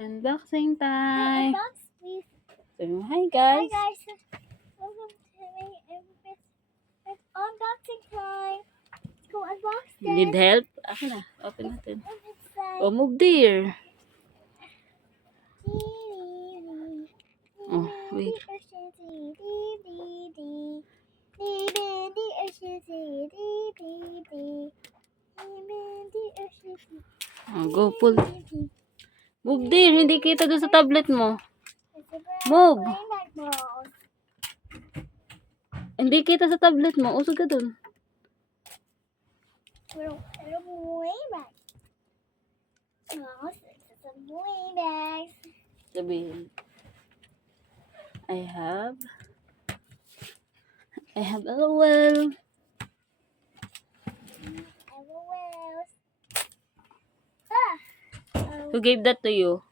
Unboxing time. Unbox, please. So, hi Hi guys. guys. Welcome to my unboxing time. Let's go unbox this. Need help? Ako na. Open natin. What's inside? Oh, move dear. Oh, wait. Oh, go pull. Move dear. Hindi kita doon sa tablet mo. Move. Hindi kita sa tablet mo. Usog ka doon. Sabihin. I have LOL. Who gave that to you?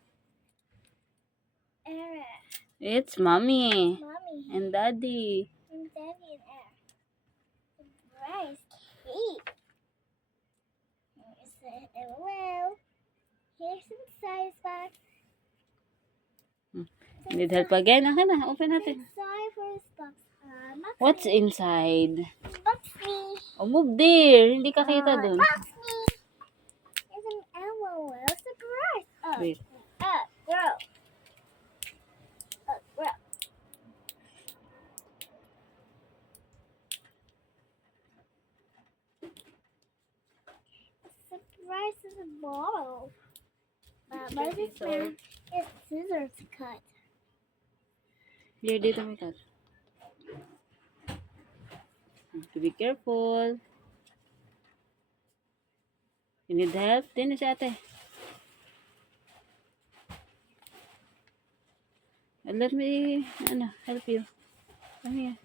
It's mommy Mommy and daddy. and Daddy and Air. Surprise cake. Here's the LOL. Here's some size box. Need help again? Akin na. Open natin. Sorry for this box. What's inside? Box me. Oh, move dear. Hindi ka kita doon. Box me. It's an LOL surprise. Wait. Grow. Grow. Surprise is a bottle. But this man is scissors to cut. Here, dito may cut. To be careful. You need help? Din si ate. And let me, help you. Come here.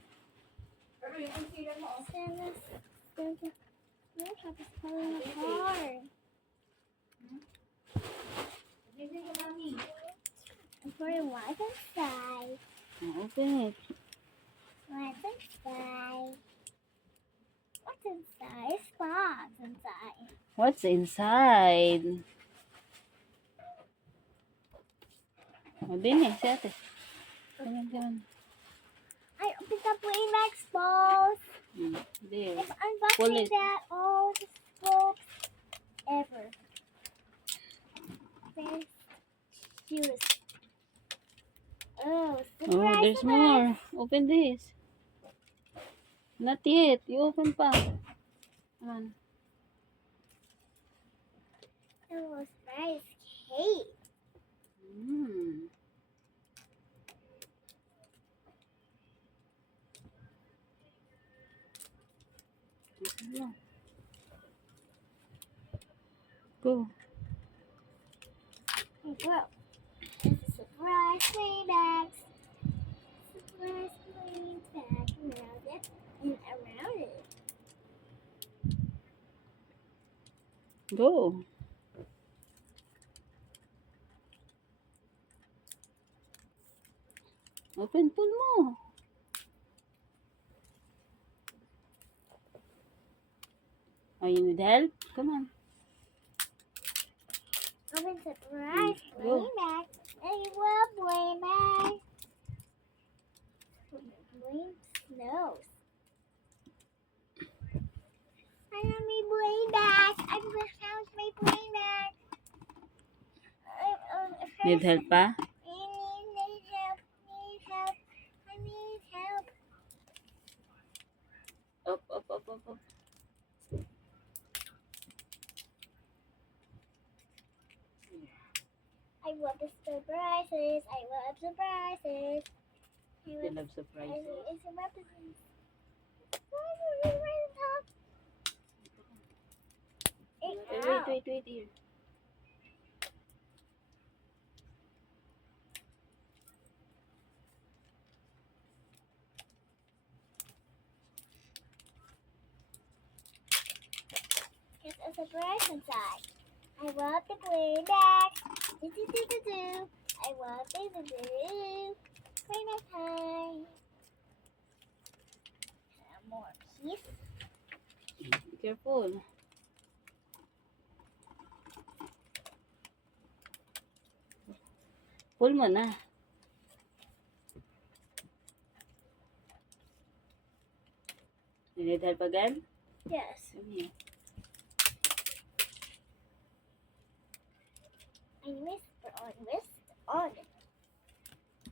What's inside? Open it. What's inside? What's inside? Spots inside. What's inside? O, din si ate. Ganyan. I opened up Waymax balls. There. I'm Pull unboxing it. that all the scopes ever. Best shoes. Oh, Oh, surprise, there's surprise. more. Open this. Not yet. You open pa. Come on. Oh, surprise cake. Go. Hey, bro. It's a surprise Waymax. Surprise Waymax. Around it and around it. Go. Open, pull mo. Oh, you need help? Come on. Open surprise Go. Waymax. I love Waymax. Waymax nose. I want my Waymax. I found my Waymax. Need help pa? Need help. Need help. I need help. Up. I love the surprises. I love surprises. They love surprises. It's a weapon. Right on top. Wait here. It's a surprise inside. I love the Waymax. Do. I love do. Waymax time. More keys. Be careful. Pull mo na. You need help again? Yes. Come here. I whisper on.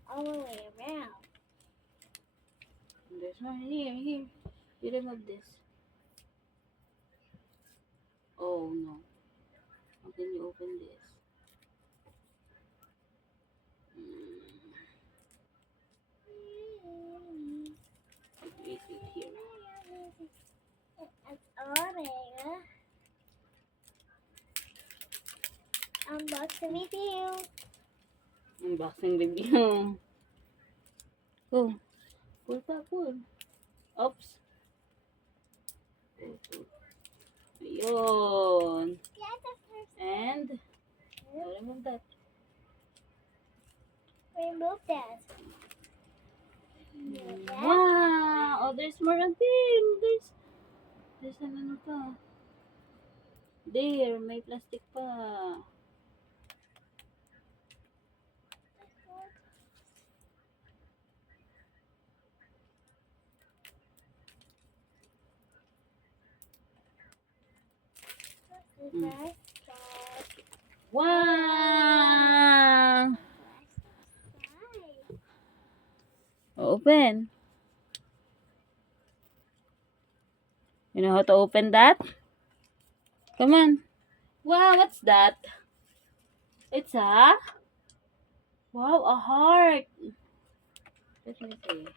All the way around. There's one here. You remove this. Oh no. How can you open this? Wait here. It's on. Unboxing review. Unboxing review. Go. Pull pa, pull. Oops. Ayun. Yeah, the first And, remove that. remove that. Remove that. Wow! Oh, there's more again. There's ano pa. There, may plastic pa. Mm. Wow! Open. You know how to open that? Come on. Wow, what's that? It's a... Wow, a heart. Let me see.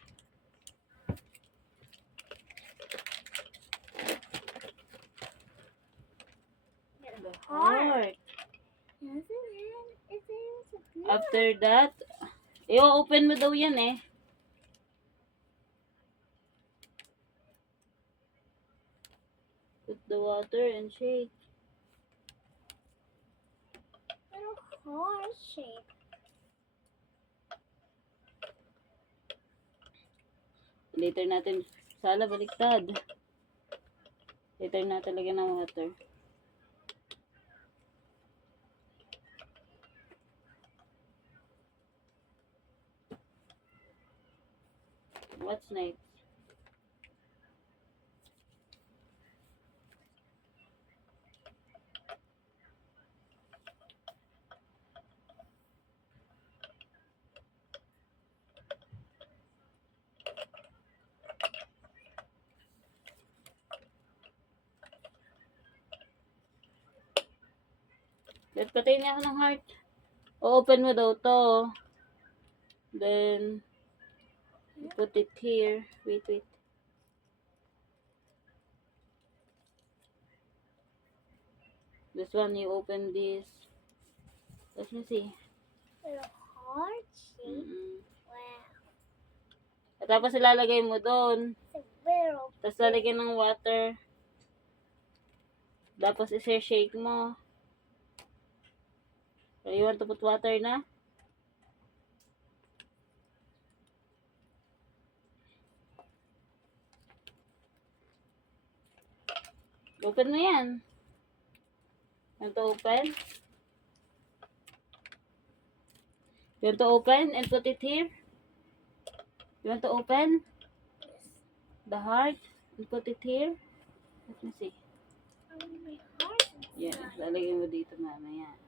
The heart. After that, i-open mo daw yan eh. Put the water and shake. Little heart shape. Later natin, sala baliktad. Later natin lagyan ng water. What's next? Patay niya ako ng heart. O-open mo daw to. Then, put it here. Wait. This one, you open this. Let me see. Little heart shape. Wow. At tapos ilalagay mo doon. It's a little. Tapos lalagyan ng water. Tapos i-shake mo. So, you want to put water na? Open mo yan. Want to open? You want to open and put it here? You want to open the heart and put it here? Let me see. My heart. Yan, lalagyan mo dito mamaya.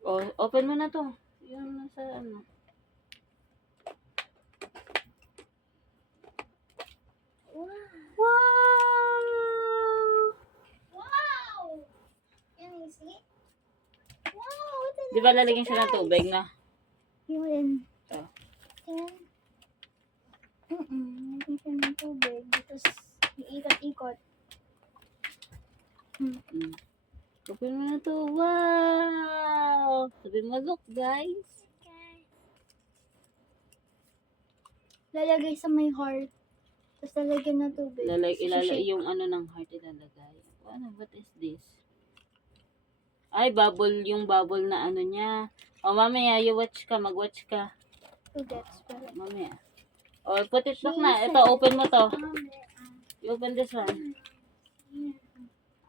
Oh, open mo na to. Yung nasa ano. Wow! Wow! Can you see? Wow! What's in Di ba lalagyan siya ng tubig na? Yun. Ito. Tingnan. Lagyan siya ng tubig. Tapos, iikot-ikot. Open mo na to. Wow! Sabi mo, look guys. Lalagay sa may heart. Tapos lalagyan ng tubig. Ilalagay yung ano ng heart ilalagay. Ano, what is this? Ay, bubble, yung bubble na ano niya. O, mamaya, you watch ka, mag-watch ka. So that's better. Mamaya. Oh, put it back na. Ito, open mo to. You open this one.